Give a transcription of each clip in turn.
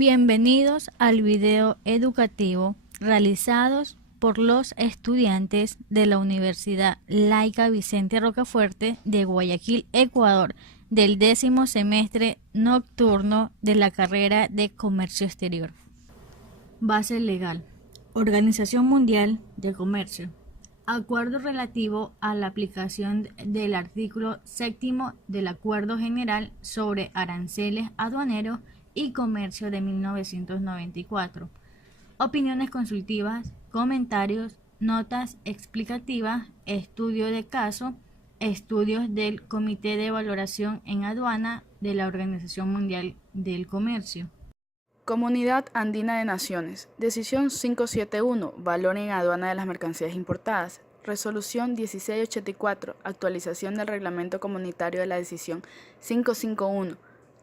Bienvenidos al video educativo realizados por los estudiantes de la Universidad Laica Vicente Rocafuerte de Guayaquil, Ecuador, del 10º semestre nocturno de la carrera de Comercio Exterior. Base legal. Organización Mundial de Comercio. Acuerdo relativo a la aplicación del artículo 7º del Acuerdo General sobre Aranceles Aduaneros y Comercio de 1994. Opiniones consultivas, comentarios, notas explicativas, estudio de caso, estudios del Comité de Valoración en Aduana de la Organización Mundial del Comercio. Comunidad Andina de Naciones. Decisión 571. Valor en aduana de las mercancías importadas. Resolución 1684. Actualización del Reglamento Comunitario de la Decisión 551.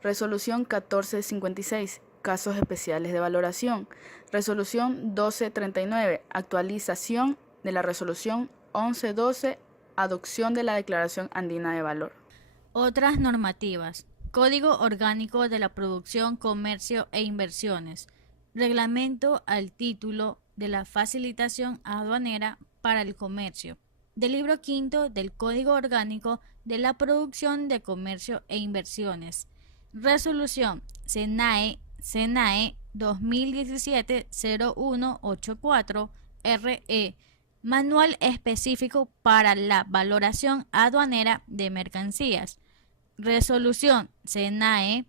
Resolución 1456. Casos especiales de valoración. Resolución 1239. Actualización de la Resolución 1112. Adopción de la Declaración Andina de Valor. Otras normativas. Código Orgánico de la Producción, Comercio e Inversiones. Reglamento al título de la facilitación aduanera para el comercio. Del libro quinto del Código Orgánico de la Producción de Comercio e Inversiones. Resolución SENAE 2017-0184 Manual específico para la valoración aduanera de mercancías. Resolución SENAE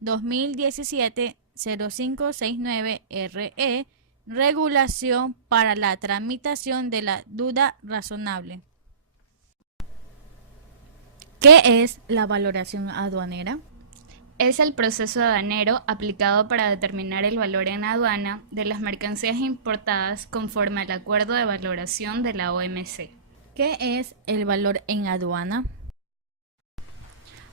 2017-0569 Regulación para la tramitación de la duda razonable. ¿Qué es la valoración aduanera? Es el proceso aduanero aplicado para determinar el valor en aduana de las mercancías importadas conforme al acuerdo de valoración de la OMC. ¿Qué es el valor en aduana?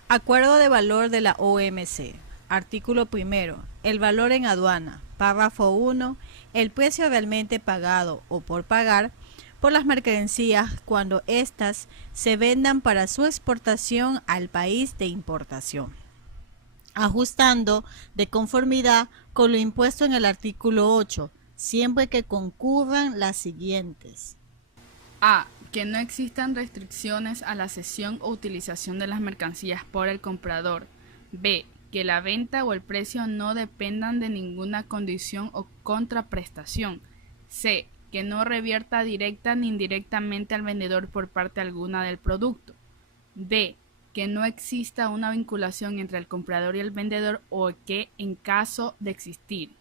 Acuerdo de valor de la OMC. Artículo 1. El valor en aduana. Párrafo 1. El precio realmente pagado o por pagar por las mercancías cuando éstas se vendan para su exportación al país de importación, ajustando de conformidad con lo impuesto en el artículo 8, siempre que concurran las siguientes. A. Que no existan restricciones a la cesión o utilización de las mercancías por el comprador. B. Que la venta o el precio no dependan de ninguna condición o contraprestación. C. Que no revierta directa ni indirectamente al vendedor por parte alguna del producto. D. Que no exista una vinculación entre el comprador y el vendedor o que en caso de existir.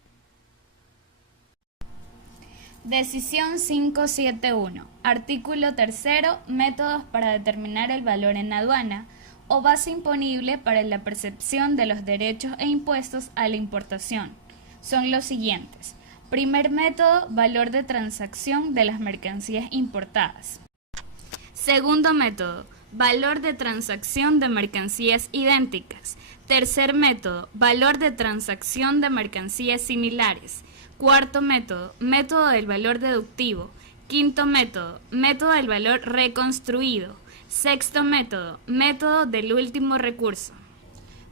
Decisión 571. Artículo 3. Métodos para determinar el valor en aduana o base imponible para la percepción de los derechos e impuestos a la importación. Son los siguientes. Primer método, valor de transacción de las mercancías importadas. Segundo método, valor de transacción de mercancías idénticas. Tercer método, valor de transacción de mercancías similares. Cuarto método, método del valor deductivo. Quinto método, método del valor reconstruido. Sexto método, método del último recurso.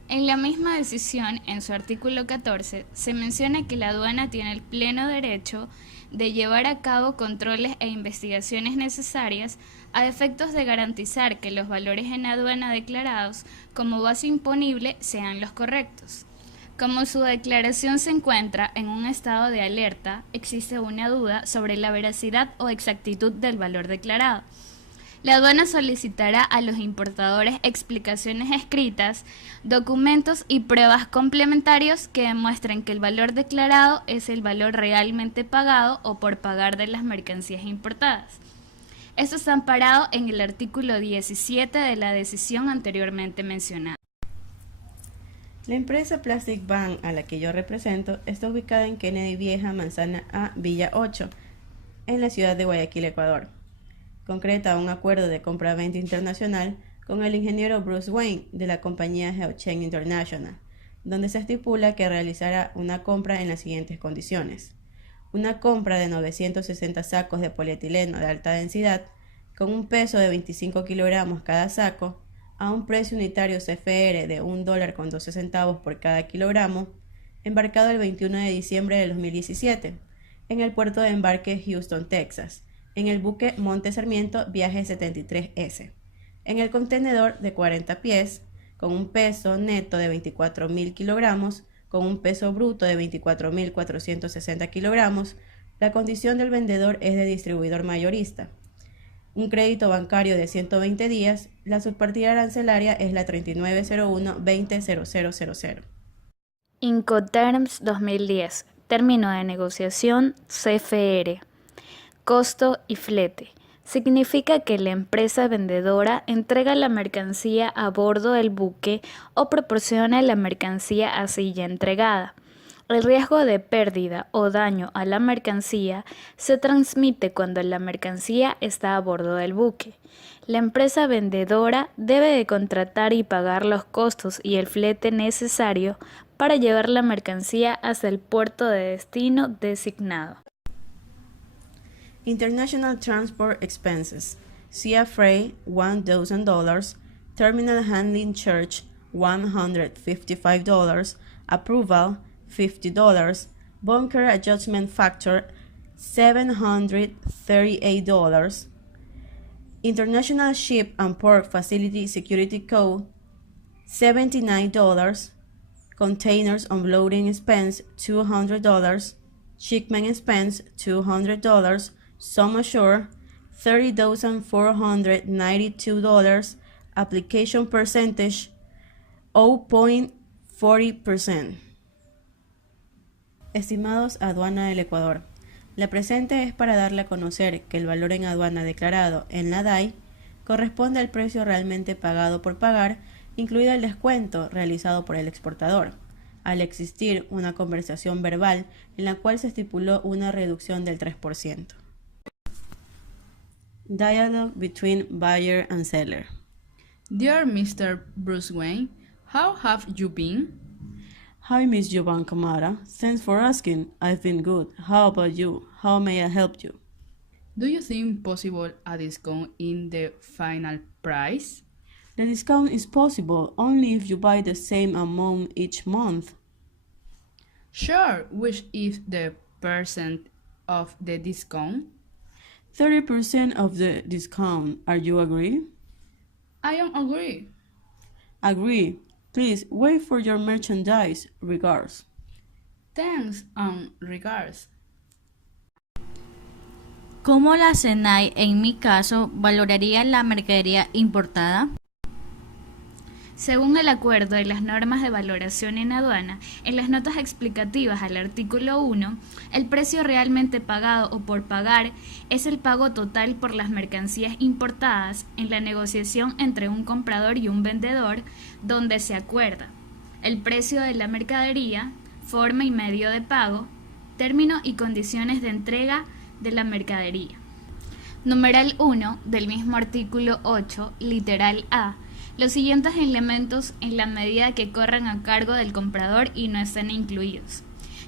En la misma decisión, en su artículo 14, se menciona que la aduana tiene el pleno derecho de llevar a cabo controles e investigaciones necesarias a efectos de garantizar que los valores en aduana declarados como base imponible sean los correctos. Como su declaración se encuentra en un estado de alerta, existe una duda sobre la veracidad o exactitud del valor declarado. La aduana solicitará a los importadores explicaciones escritas, documentos y pruebas complementarios que demuestren que el valor declarado es el valor realmente pagado o por pagar de las mercancías importadas. Esto está amparado en el artículo 17 de la decisión anteriormente mencionada. La empresa Plastic Bank, a la que yo represento, está ubicada en Kennedy Vieja, Manzana A, Villa 8, en la ciudad de Guayaquil, Ecuador. Concreta un acuerdo de compra-venta internacional con el ingeniero Bruce Wayne de la compañía Geochain International, donde se estipula que realizará una compra en las siguientes condiciones. Una compra de 960 sacos de polietileno de alta densidad con un peso de 25 kilogramos cada saco a un precio unitario CFR de $1.12 por cada kilogramo embarcado el 21 de diciembre de 2017, en el puerto de embarque Houston, Texas, en el buque Monte Sarmiento Viaje 73S, en el contenedor de 40 pies, con un peso neto de 24.000 kilogramos, con un peso bruto de 24.460 kilogramos. La condición del vendedor es de distribuidor mayorista. Un crédito bancario de 120 días. La subpartida arancelaria es la 3901-200000. Incoterms 2010. Término de negociación CFR. Costo y flete. Significa que la empresa vendedora entrega la mercancía a bordo del buque o proporciona la mercancía así ya entregada. El riesgo de pérdida o daño a la mercancía se transmite cuando la mercancía está a bordo del buque. La empresa vendedora debe de contratar y pagar los costos y el flete necesario para llevar la mercancía hasta el puerto de destino designado. International Transport Expenses. Sea Freight $1,000, Terminal Handling Charge $155, Approval $50, Bunker Adjustment Factor $738, International Ship and Port Facility Security Code $79, Containers Unloading Expense $200, Shipment Expense $200, Sum Assured $30,492, Application Percentage 0.40%. Estimados Aduana del Ecuador. La presente es para darle a conocer que el valor en aduana declarado en la DAI corresponde al precio realmente pagado por pagar, incluido el descuento realizado por el exportador, al existir una conversación verbal en la cual se estipuló una reducción del 3%. Dialogue between buyer and seller. Dear Mr. Bruce Wayne, how have you been? Hi, Miss Jovan Camara. Thanks for asking. I've been good. How about you? How may I help you? Do you think possible a discount in the final price? The discount is possible only if you buy the same amount each month. Sure, which is the percent of the discount? 30% of the discount. Are you agree? I don't agree. Agree. Please wait for your merchandise. Regards. Thanks and regards. ¿Cómo la SENAI, en mi caso, valoraría la mercadería importada? Según el acuerdo de las normas de valoración en aduana, en las notas explicativas al artículo 1, el precio realmente pagado o por pagar es el pago total por las mercancías importadas en la negociación entre un comprador y un vendedor, donde se acuerda el precio de la mercadería, forma y medio de pago, término y condiciones de entrega de la mercadería. Numeral 1 del mismo artículo 8, literal A. Los siguientes elementos en la medida que corran a cargo del comprador y no estén incluidos.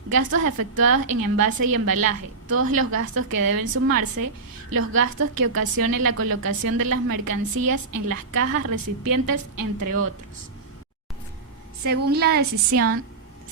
Gastos efectuados en envase y embalaje, todos los gastos que deben sumarse, los gastos que ocasione la colocación de las mercancías en las cajas recipientes, entre otros. Según la decisión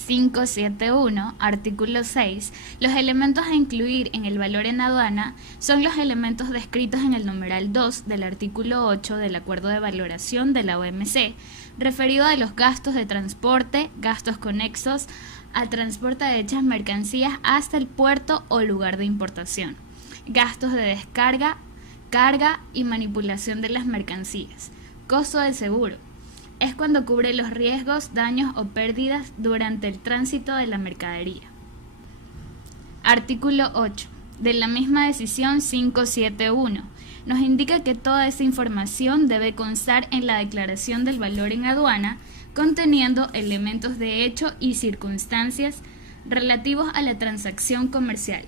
571, artículo 6, los elementos a incluir en el valor en aduana son los elementos descritos en el numeral 2 del artículo 8 del Acuerdo de Valoración de la OMC, referido a los gastos de transporte, gastos conexos al transporte de dichas mercancías hasta el puerto o lugar de importación, gastos de descarga, carga y manipulación de las mercancías, costo del seguro. Es cuando cubre los riesgos, daños o pérdidas durante el tránsito de la mercadería. Artículo 8. De la misma decisión 571, nos indica que toda esa información debe constar en la declaración del valor en aduana, conteniendo elementos de hecho y circunstancias relativos a la transacción comercial.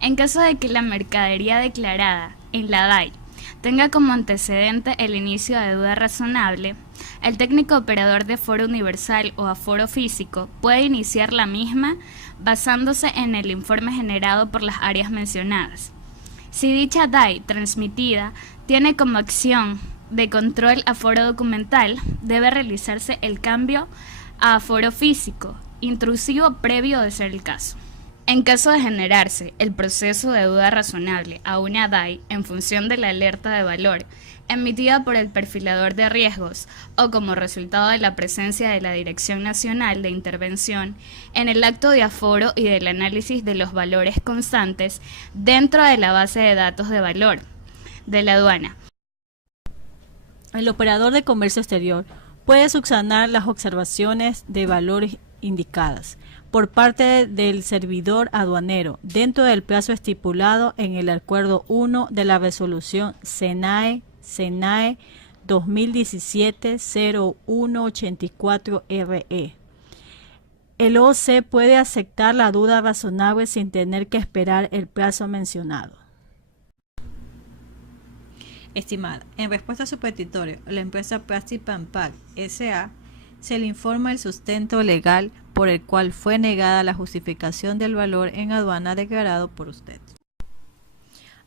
En caso de que la mercadería declarada en la DAI tenga como antecedente el inicio de duda razonable, el técnico operador de aforo universal o aforo físico puede iniciar la misma basándose en el informe generado por las áreas mencionadas. Si dicha DAI transmitida tiene como acción de control aforo documental, debe realizarse el cambio a aforo físico intrusivo previo de ser el caso. En caso de generarse el proceso de duda razonable a una DAI en función de la alerta de valor emitida por el perfilador de riesgos o como resultado de la presencia de la Dirección Nacional de Intervención en el acto de aforo y del análisis de los valores constantes dentro de la base de datos de valor de la aduana. El operador de comercio exterior puede subsanar las observaciones de valores indicadas por parte del servidor aduanero dentro del plazo estipulado en el acuerdo 1 de la resolución SENAE 2017-0184-RE. El OC puede aceptar la duda razonable sin tener que esperar el plazo mencionado. Estimada, en respuesta a su petitorio, la empresa Plastic Pan Pack S.A. se le informa el sustento legal por el cual fue negada la justificación del valor en aduana declarado por usted.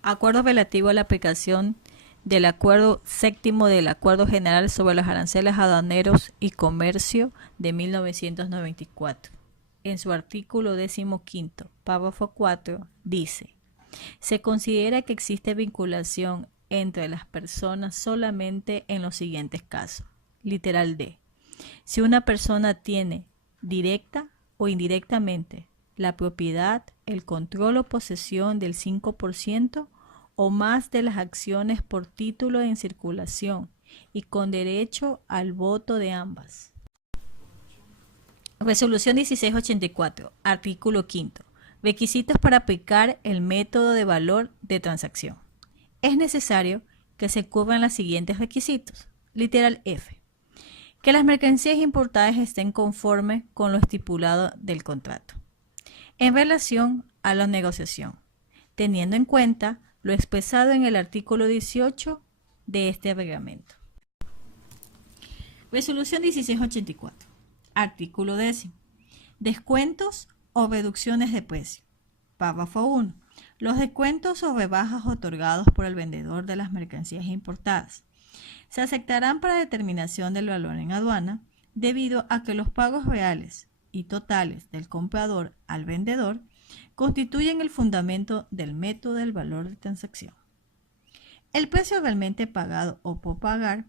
Acuerdo relativo a la aplicación del Acuerdo Séptimo del Acuerdo General sobre los Aranceles Aduaneros y Comercio de 1994. En su artículo 15, párrafo 4, dice: se considera que existe vinculación entre las personas solamente en los siguientes casos. Literal D. Si una persona tiene directa o indirectamente la propiedad, el control o posesión del 5% o más de las acciones por título en circulación y con derecho al voto de ambas. Resolución 1684, artículo 5. Requisitos para aplicar el método de valor de transacción. Es necesario que se cubran los siguientes requisitos. Literal F. Que las mercancías importadas estén conformes con lo estipulado del contrato. En relación a la negociación, teniendo en cuenta lo expresado en el artículo 18 de este reglamento. Resolución 1684. Artículo 10. Descuentos o reducciones de precio. Párrafo 1. Los descuentos o rebajas otorgados por el vendedor de las mercancías importadas se aceptarán para determinación del valor en aduana debido a que los pagos reales y totales del comprador al vendedor constituyen el fundamento del método del valor de transacción. El precio realmente pagado o por pagar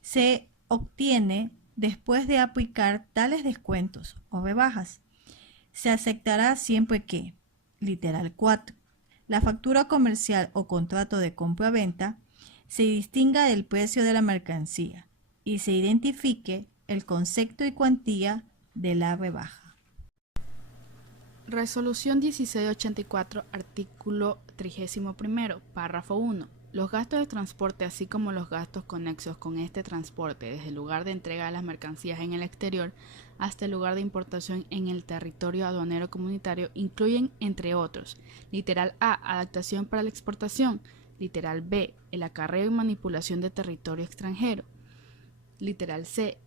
se obtiene después de aplicar tales descuentos o rebajas. Se aceptará siempre que, literal 4, la factura comercial o contrato de compra-venta se distinga del precio de la mercancía y se identifique el concepto y cuantía de la rebaja. Resolución 1684, artículo 31, párrafo 1. Los gastos de transporte, así como los gastos conexos con este transporte desde el lugar de entrega de las mercancías en el exterior hasta el lugar de importación en el territorio aduanero comunitario, incluyen, entre otros, literal A, adaptación para la exportación, literal B, el acarreo y manipulación de territorio extranjero, literal C,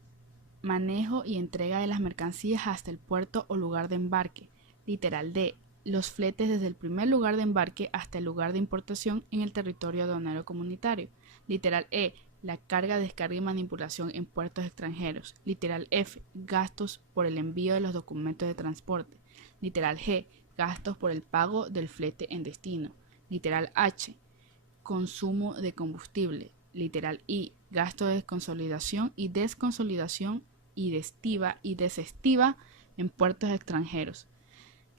manejo y entrega de las mercancías hasta el puerto o lugar de embarque, literal D, los fletes desde el primer lugar de embarque hasta el lugar de importación en el territorio aduanero comunitario. Literal E, la carga, descarga y manipulación en puertos extranjeros. Literal F, gastos por el envío de los documentos de transporte. Literal G, gastos por el pago del flete en destino. Literal H, consumo de combustible. Literal I, gasto de consolidación y desconsolidación y de estiva y desestiva en puertos extranjeros.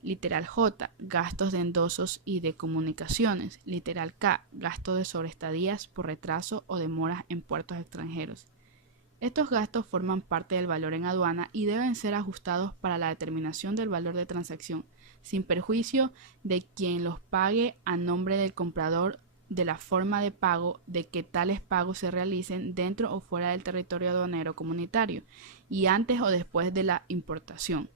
Literal J, gastos de endosos y de comunicaciones. Literal K, gasto de sobreestadías por retraso o demoras en puertos extranjeros. Estos gastos forman parte del valor en aduana y deben ser ajustados para la determinación del valor de transacción, sin perjuicio de quien los pague a nombre del comprador, de la forma de pago, de que tales pagos se realicen dentro o fuera del territorio aduanero comunitario y antes o después de la importación.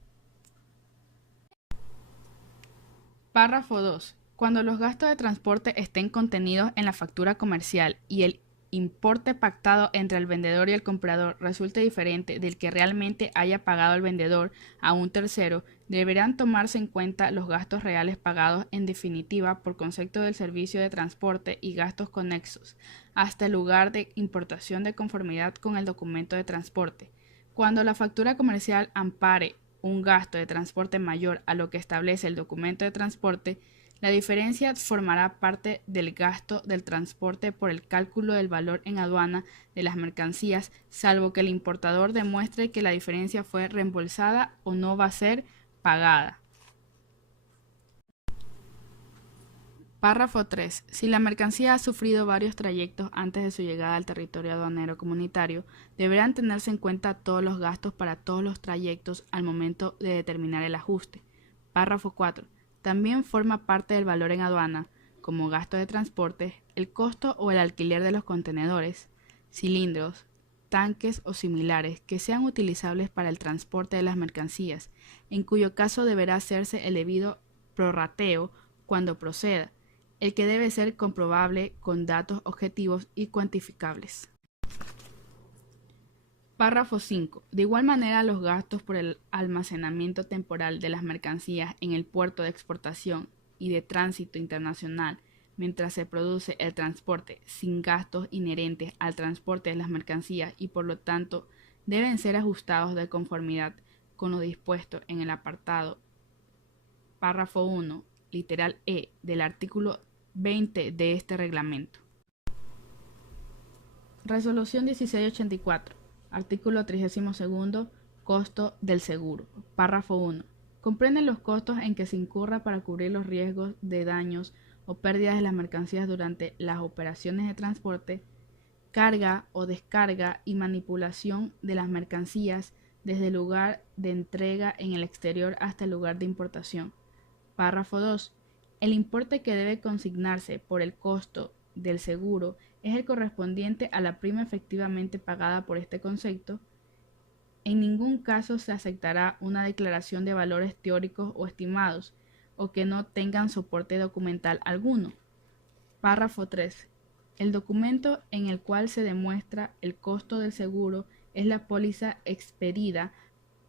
Párrafo 2. Cuando los gastos de transporte estén contenidos en la factura comercial y el importe pactado entre el vendedor y el comprador resulte diferente del que realmente haya pagado el vendedor a un tercero, deberán tomarse en cuenta los gastos reales pagados en definitiva por concepto del servicio de transporte y gastos conexos hasta el lugar de importación de conformidad con el documento de transporte. Cuando la factura comercial ampare un gasto de transporte mayor a lo que establece el documento de transporte, la diferencia formará parte del gasto del transporte por el cálculo del valor en aduana de las mercancías, salvo que el importador demuestre que la diferencia fue reembolsada o no va a ser pagada. Párrafo 3. Si la mercancía ha sufrido varios trayectos antes de su llegada al territorio aduanero comunitario, deberán tenerse en cuenta todos los gastos para todos los trayectos al momento de determinar el ajuste. Párrafo 4. También forma parte del valor en aduana, como gasto de transporte, el costo o el alquiler de los contenedores, cilindros, tanques o similares que sean utilizables para el transporte de las mercancías, en cuyo caso deberá hacerse el debido prorrateo cuando proceda, el que debe ser comprobable con datos objetivos y cuantificables. Párrafo 5. De igual manera, los gastos por el almacenamiento temporal de las mercancías en el puerto de exportación y de tránsito internacional mientras se produce el transporte sin gastos inherentes al transporte de las mercancías y por lo tanto deben ser ajustados de conformidad con lo dispuesto en el apartado párrafo 1, literal E, del artículo 20 de este reglamento. Resolución 1684. Artículo 32. Costo del seguro. Párrafo 1. Comprende los costos en que se incurra para cubrir los riesgos de daños o pérdidas de las mercancías durante las operaciones de transporte, carga o descarga y manipulación de las mercancías desde el lugar de entrega en el exterior hasta el lugar de importación. Párrafo 2. El importe que debe consignarse por el costo del seguro es el correspondiente a la prima efectivamente pagada por este concepto. En ningún caso se aceptará una declaración de valores teóricos o estimados o que no tengan soporte documental alguno. Párrafo 3. El documento en el cual se demuestra el costo del seguro es la póliza expedida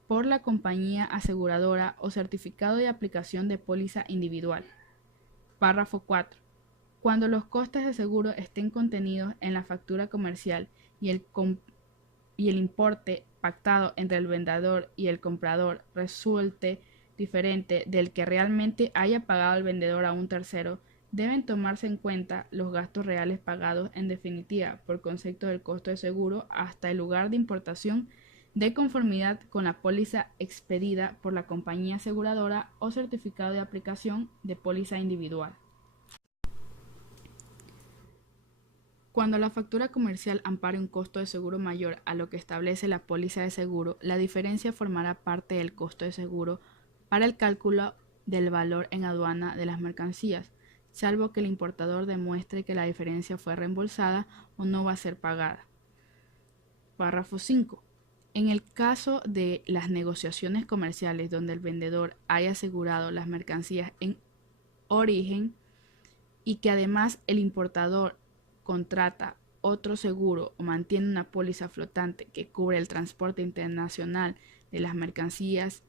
por la compañía aseguradora o certificado de aplicación de póliza individual. Párrafo 4. Cuando los costes de seguro estén contenidos en la factura comercial y el importe pactado entre el vendedor y el comprador resulte diferente del que realmente haya pagado el vendedor a un tercero, deben tomarse en cuenta los gastos reales pagados en definitiva por concepto del costo de seguro hasta el lugar de importación de conformidad con la póliza expedida por la compañía aseguradora o certificado de aplicación de póliza individual. Cuando la factura comercial ampare un costo de seguro mayor a lo que establece la póliza de seguro, la diferencia formará parte del costo de seguro para el cálculo del valor en aduana de las mercancías, salvo que el importador demuestre que la diferencia fue reembolsada o no va a ser pagada. Párrafo 5. En el caso de las negociaciones comerciales donde el vendedor haya asegurado las mercancías en origen y que además el importador contrata otro seguro o mantiene una póliza flotante que cubre el transporte internacional de las mercancías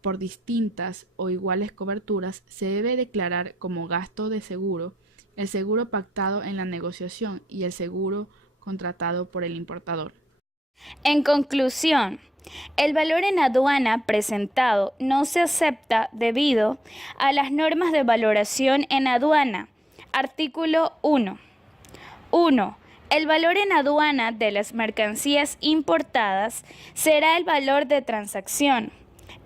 por distintas o iguales coberturas, se debe declarar como gasto de seguro el seguro pactado en la negociación y el seguro contratado por el importador. En conclusión, el valor en aduana presentado no se acepta debido a las normas de valoración en aduana. Artículo 1. 1. El valor en aduana de las mercancías importadas será el valor de transacción,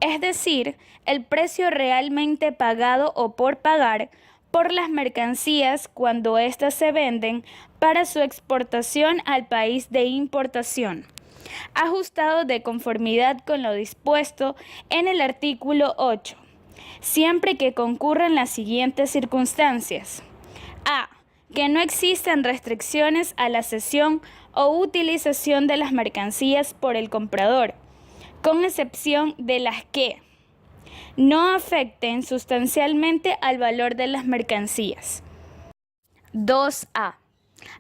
es decir, el precio realmente pagado o por pagar por las mercancías cuando éstas se venden para su exportación al país de importación, ajustado de conformidad con lo dispuesto en el artículo 8, siempre que concurran las siguientes circunstancias. A. Que no existan restricciones a la cesión o utilización de las mercancías por el comprador, con excepción de las que no afecten sustancialmente al valor de las mercancías. 2A.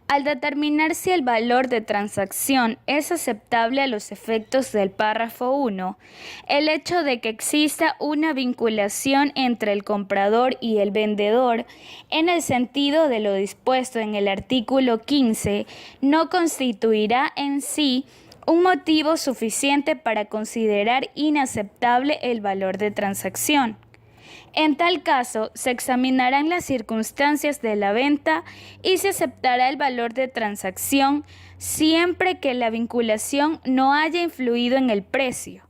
Al determinar si el valor de transacción es aceptable a los efectos del párrafo 1, el hecho de que exista una vinculación entre el comprador y el vendedor en el sentido de lo dispuesto en el artículo 15 no constituirá en sí un motivo suficiente para considerar inaceptable el valor de transacción. En tal caso, se examinarán las circunstancias de la venta y se aceptará el valor de transacción siempre que la vinculación no haya influido en el precio.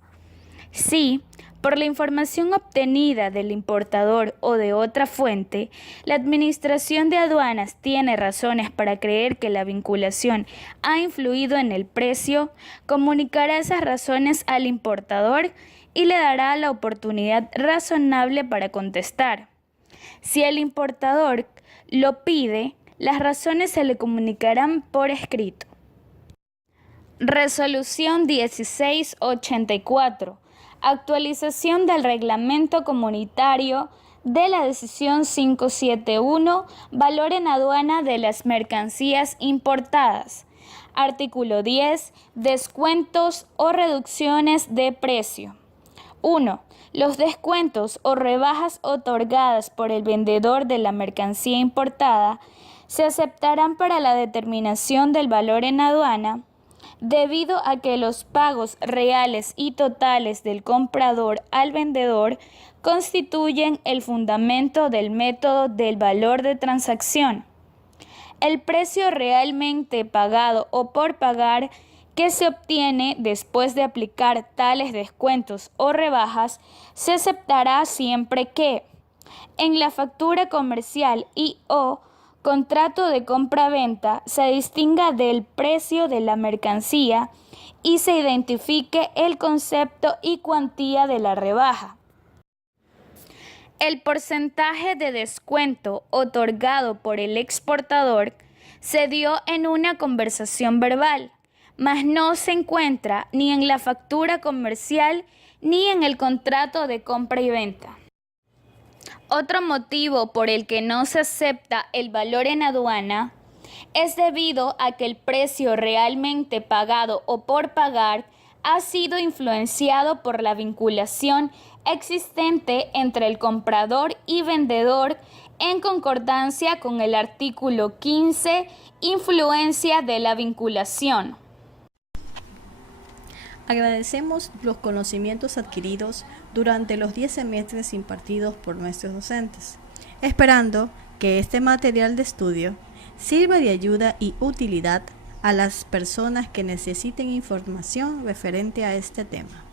Si, por la información obtenida del importador o de otra fuente, la Administración de Aduanas tiene razones para creer que la vinculación ha influido en el precio, comunicará esas razones al importador y le dará la oportunidad razonable para contestar. Si el importador lo pide, las razones se le comunicarán por escrito. Resolución 1684. Actualización del Reglamento Comunitario de la Decisión 571, valor en aduana de las mercancías importadas. Artículo 10. Descuentos o reducciones de precio. 1. Los descuentos o rebajas otorgadas por el vendedor de la mercancía importada se aceptarán para la determinación del valor en aduana debido a que los pagos reales y totales del comprador al vendedor constituyen el fundamento del método del valor de transacción. El precio realmente pagado o por pagar que se obtiene después de aplicar tales descuentos o rebajas se aceptará siempre que en la factura comercial y/o contrato de compra-venta se distinga del precio de la mercancía y se identifique el concepto y cuantía de la rebaja. El porcentaje de descuento otorgado por el exportador se dio en una conversación verbal, mas no se encuentra ni en la factura comercial ni en el contrato de compra y venta. Otro motivo por el que no se acepta el valor en aduana es debido a que el precio realmente pagado o por pagar ha sido influenciado por la vinculación existente entre el comprador y vendedor en concordancia con el artículo 15, influencia de la vinculación. Agradecemos los conocimientos adquiridos durante los 10 semestres impartidos por nuestros docentes, esperando que este material de estudio sirva de ayuda y utilidad a las personas que necesiten información referente a este tema.